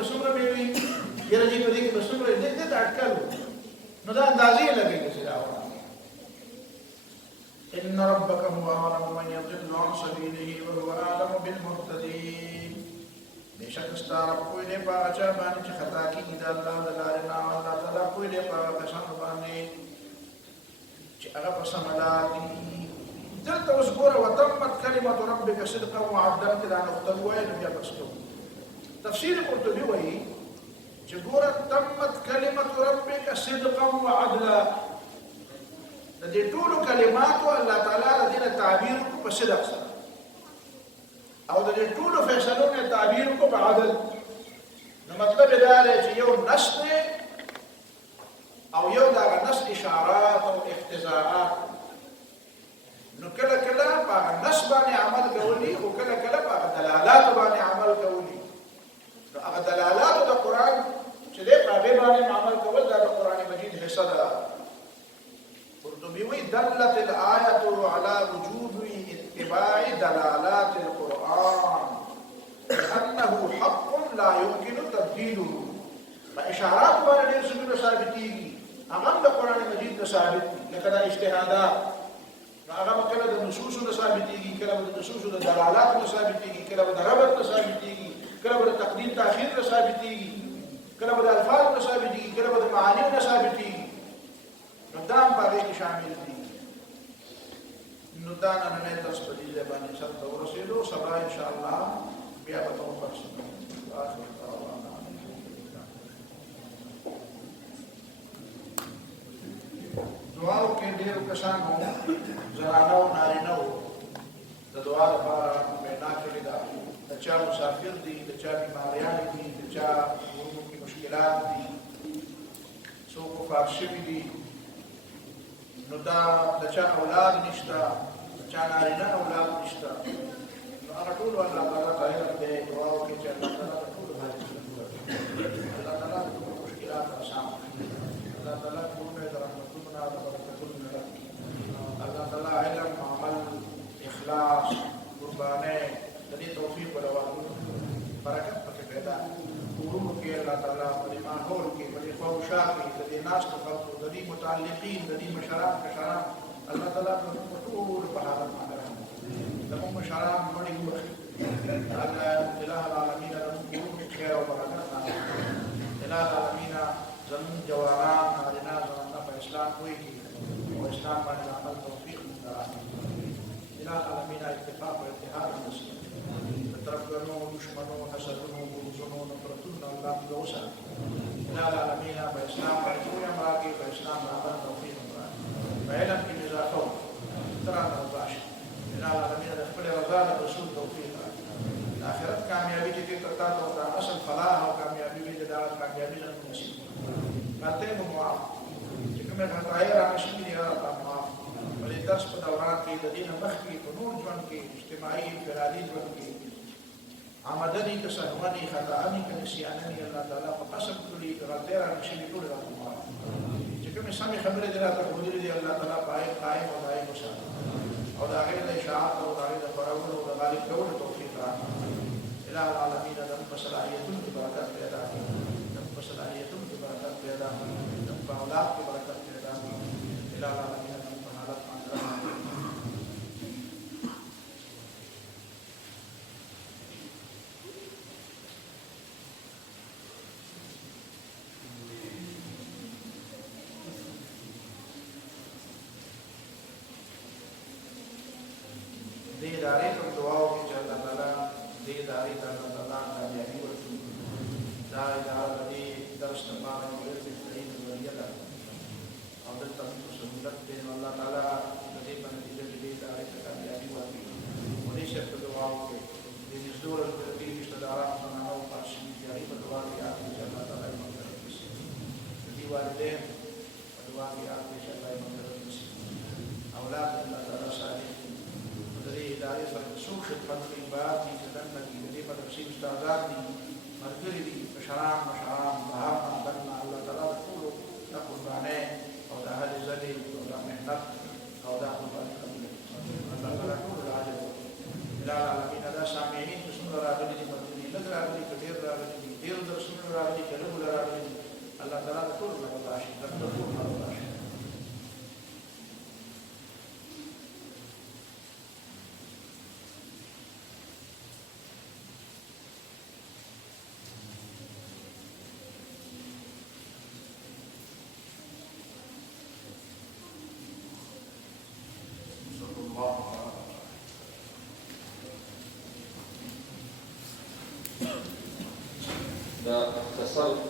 بسمره وي یره دې په دې کې بسمره دې ته اټکل نو دا اندازې لګي چې دا ان ربك هو اعلم من يضل عن سبيله وهو اعلم بالمهتدين بشک ستاره کوئی نه پاچا باندې چې خطا کیږي د الله د لارې نه الله تعالی کوئی نه پاچا کسان باندې چې هغه په سملار دي دلته اوس ګوره وتمت کلمه ربک صدقا وعدلا دا نقطه وایي نو بیا پښتو تفسیر قرطبي وایي چې ګوره تمت کلمه ربک صدقا وعدلا د دې ټولو کلماتو الله تعالی د دې تعبیر په صدق سره او د دې ټولو فیصلو نه تعبیر کو په عدل نو مطلب دا دی چې یو نص او یو دا نص اشارات او اقتضاءات نو کله کله په نص باندې عمل کوي او کله کله په دلالات باندې عمل کوي نو هغه دلالات د قران چې دې په باندې عمل کول دا د قران مجید حصہ ده قرطبي وی دلت الآية على وجوب اتباع دلالات القرآن لأنه حق لا يمكن تبديله فإشارات باندې څه ثابتيږي هغه د قران مجید ثابت لکه د اجتهادات هغه کله د نصوص ثابتيږي کله د نصوص د دلالات ثابتيږي کله د ربط ثابتيږي کله د تقدیم تاخير ثابتيږي کله د الفاظ ثابتيږي کله د معانی ثابتيږي نو دا هم باندې شامل دي نو دا نه تاسو په دې باندې څه ورسېدو سبا ان شاء الله بیا به تاسو پرسو اخر دعاو کې ډېر کسانو زنانه او نارینه د دعا لپاره مینا کړې ده د چا مسافر دي د چا بیماریان دي د چا ورونو کې مشکلات دي څوک وفات شوي دي نو دا د چا اولاد نشته د چا نارینه اولاد نشته نو هغه ټول الله تعالی ته دعا وکړي چې الله تعالی ټول حاجت پوره کړي الله تعالی ټول مشکلات آسان کړي الله تعالی ټول د رحمتونو او برکتونو ډک الله تعالی علم عمل اخلاص قربانه د دې توفیق ولورو برکت پکې پیدا ورونو کې الله تعالی په ماحول کې په خوشا کې د دې ناس په خلکو د دې متعلقین د دې مشران کشران الله تعالی په ټول په حالت باندې د موږ مشران مړي وخت الله اله العالمین له خیر او برکت اله العالمین زمون جواران نارینه زمون په اسلام کوي او اسلام باندې عمل توفیق اله العالمین اتفاق او اتحاد نصیب طرفونو دشمنو حسدونو بغضونو نفرتونو الله دوسا اله العالمین په اسلام باندې کوی امر کې په اسلام عمل توفیق په علم کې مزاحو ترا راځي اله العالمین د خپل رضا د رسول توفیق آخرت کامیابی دې ته تاسو ته اصل فلاح او کامیابی دې دا کامیابی نه نصیب ماته مو معاف چې کومه خطای را شي دې را معاف ولې درس په دوران کې د دین مخ کې په نور ژوند کې اجتماعي انفرادي ژوند کې عمدني كسهواني خطأني كنسيانني الله تعالى فقسم كلي غدير عن شيء كل الله جكم سامي خبر دي لا تقول دي الله تعالى قائم ودائم وسام او دا غير الاشاعات او دا غير الفراول او دا غالب دور توفيق الى العالمين دم بصلاحية ببركات پیدا دم بصلاحية ببركات پیدا دم باولاد ببركات پیدا الى العالمين دم بحالات عن دې ادارې ته دعا وکړي چې الله تعالی دې ادارې ته الله تعالی کامیابي ورکړي دا اداره دې درس ته باندې ورته صحیح ذریعہ ده او دلته موږ سہولت دې الله تعالی دې باندې دې ادارې ته کامیابي ورکړي او دې شرط دعا وکړي دې زور دې رشتہ دارانو سره او پاشي دې په دعا کې چې الله تعالی مدد وکړي دې والدین په دعا کې چې الله مدد وکړي اولاد الله تعالی صالح ادارې سره څوک خدمت کوي بعد دي دنه دي دې مدرسې استادان دي مرګري دي مشران بهام دنه الله تعالی ټول د قربانه او د اهل زدي او د محنت او د قربانه الله تعالی ټول راځي الى العالمین دا سامعين څومره راغلي دي مرګري لږ راغلي ډېر راغلي ډېر درسونه lagi kalau lagi Allah Taala betul nak berbahagia, betul nak berbahagia. ده اتصال